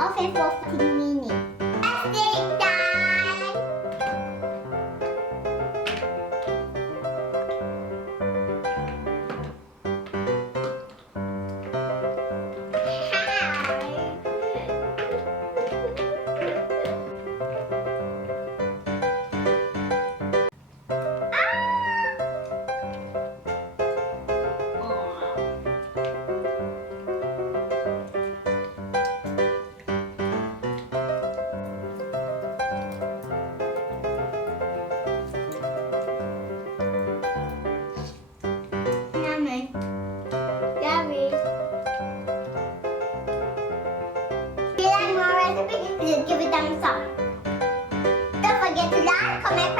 oven for 15 minutes. That's it, Dad! Yummy. Yummy. If you like more recipes, please give it a thumbs up. Don't forget to like, comment,